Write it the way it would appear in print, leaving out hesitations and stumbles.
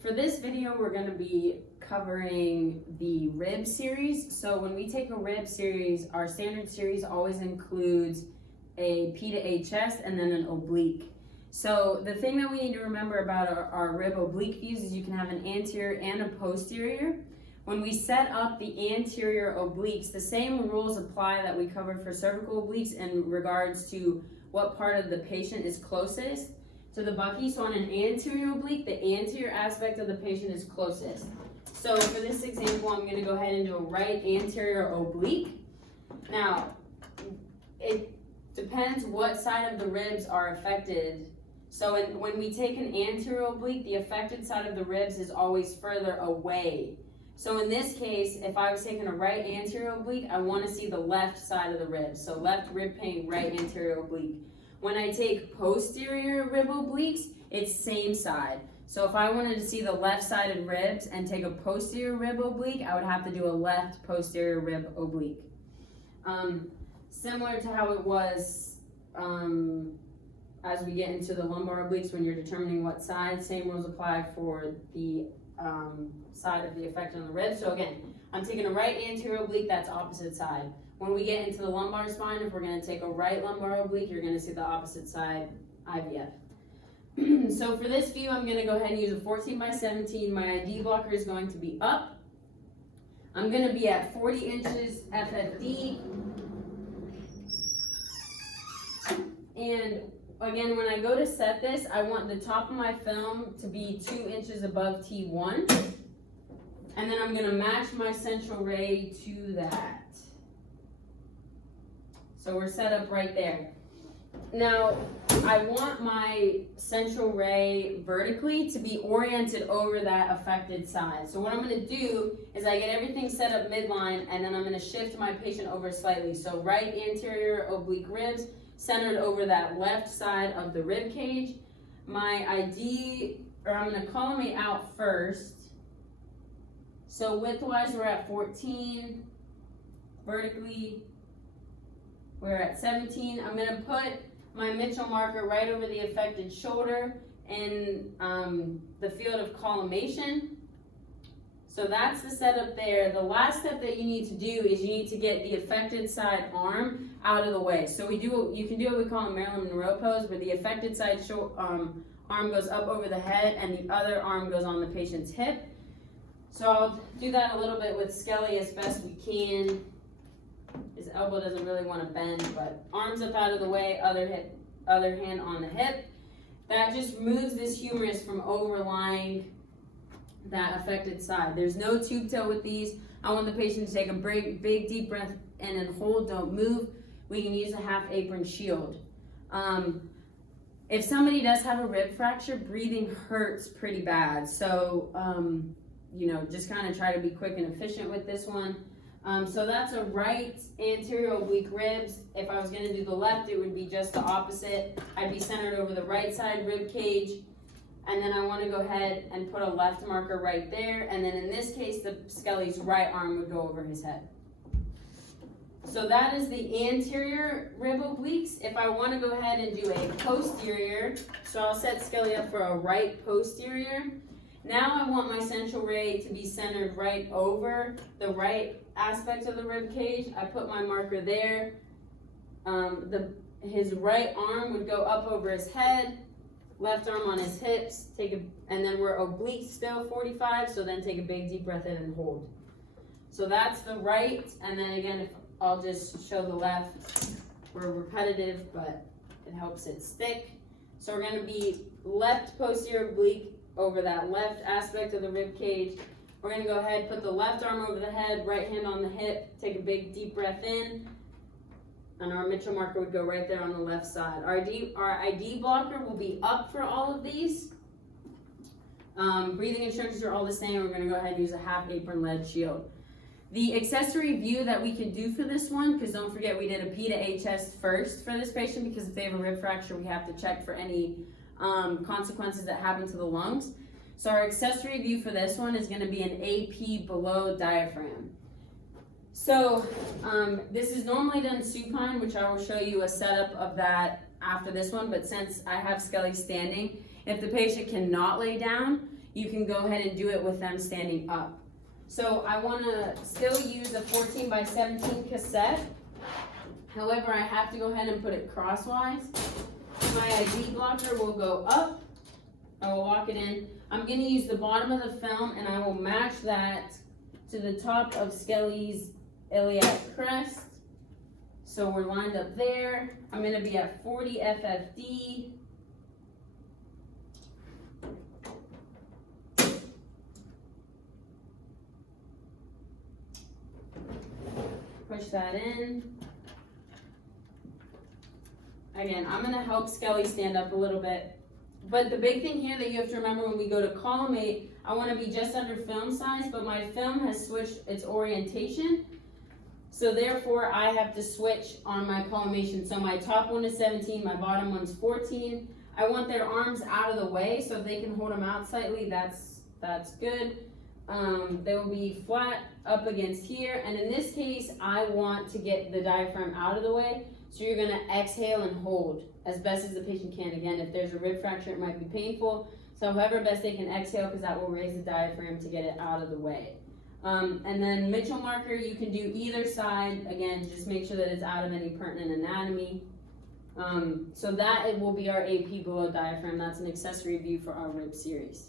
For this video, we're going to be covering the rib series. So when we take a rib series, our standard series always includes a P to A chest and then an oblique. So the thing that we need to remember about our rib oblique views is you can have an anterior and a posterior. When we set up the anterior obliques, the same rules apply that we covered for cervical obliques in regards to what part of the patient is closest to the bucky. So on an anterior oblique, the anterior aspect of the patient is closest. So for this example, I'm going to go ahead and do a right anterior oblique. Now, it depends what side of the ribs are affected. So when we take an anterior oblique, the affected side of the ribs is always further away. So in this case, if I was taking a right anterior oblique, I want to see the left side of the ribs. So left rib pain, right anterior oblique. When I take posterior rib obliques, it's same side. So if I wanted to see the left-sided ribs and take a posterior rib oblique, I would have to do a left posterior rib oblique. Similar to how it was as we get into the lumbar obliques when you're determining what side, same rules apply for the side of the effect on the rib. So again, I'm taking a right anterior oblique, that's opposite side. When we get into the lumbar spine, if we're going to take a right lumbar oblique, you're going to see the opposite side, IVF. So for this view, I'm going to go ahead and use a 14x17. My ID blocker is going to be up. I'm going to be at 40 inches FFD. And again, when I go to set this, I want the top of my film to be 2 inches above T1. And then I'm going to match my central ray to that. So we're set up right there. Now, I want my central ray vertically to be oriented over that affected side. So what I'm going to do is I get everything set up midline, and then I'm going to shift my patient over slightly. So right anterior oblique ribs centered over that left side of the rib cage. My ID, or I'm going to collimate out first. So widthwise, we're at 14. Vertically, we're at 17. I'm going to put my Mitchell marker right over the affected shoulder in the field of collimation. So that's the setup there. The last step that you need to do is you need to get the affected side arm out of the way. So you can do what we call a Marilyn Monroe pose, where the affected side arm goes up over the head and the other arm goes on the patient's hip. So I'll do that a little bit with Skelly as best we can. His elbow doesn't really want to bend, but arms up out of the way, other hand on the hip. That just moves this humerus from overlying that affected side. There's no tube toe with these. I want the patient to take a big deep breath in and hold, don't move. We can use a half apron shield. If somebody does have a rib fracture, breathing hurts pretty bad. So, just kind of try to be quick and efficient with this one. So that's a right anterior oblique ribs. If I was going to do the left, it would be just the opposite. I'd be centered over the right side rib cage. And then I want to go ahead and put a left marker right there. And then in this case, the Skelly's right arm would go over his head. So that is the anterior rib obliques. If I want to go ahead and do a posterior, so I'll set Skelly up for a right posterior. Now I want my central ray to be centered right over the right aspect of the rib cage. I put my marker there. His right arm would go up over his head, left arm on his hips, and then we're oblique still, 45, so then take a big deep breath in and hold. So that's the right, and then again, I'll just show the left. We're repetitive, but it helps it stick. So we're going to be left posterior oblique over that left aspect of the rib cage. We're going to go ahead, put the left arm over the head, right hand on the hip, take a big deep breath in, and our Mitchell marker would go right there on the left side. Our ID blocker will be up for all of these. Breathing instructions are all the same. We're going to go ahead and use a half apron lead shield. The accessory view that we can do for this one, because don't forget we did a P to A chest first for this patient, because if they have a rib fracture, we have to check for any consequences that happen to the lungs. So our accessory view for this one is going to be an AP Below Diaphragm. So this is normally done supine, which I will show you a setup of that after this one, but since I have Skelly standing, if the patient cannot lay down, you can go ahead and do it with them standing up. So I want to still use a 14 by 17 cassette. However, I have to go ahead and put it crosswise. My ID blocker will go up. I will lock it in. I'm going to use the bottom of the film, and I will match that to the top of Skelly's iliac crest. So we're lined up there. I'm going to be at 40 FFD. Push that in. Again, I'm going to help Skelly stand up a little bit. But the big thing here that you have to remember when we go to collimate, I want to be just under film size, but my film has switched its orientation. So therefore, I have to switch on my collimation. So my top one is 17, my bottom one's 14. I want their arms out of the way, so if they can hold them out slightly, that's good. They will be flat up against here, and in this case, I want to get the diaphragm out of the way. So you're gonna exhale and hold as best as the patient can. Again, if there's a rib fracture, it might be painful. So however best they can exhale, because that will raise the diaphragm to get it out of the way. And then Mitchell marker, you can do either side. Again, just make sure that it's out of any pertinent anatomy. So that it will be our AP Below Diaphragm. That's an accessory view for our rib series.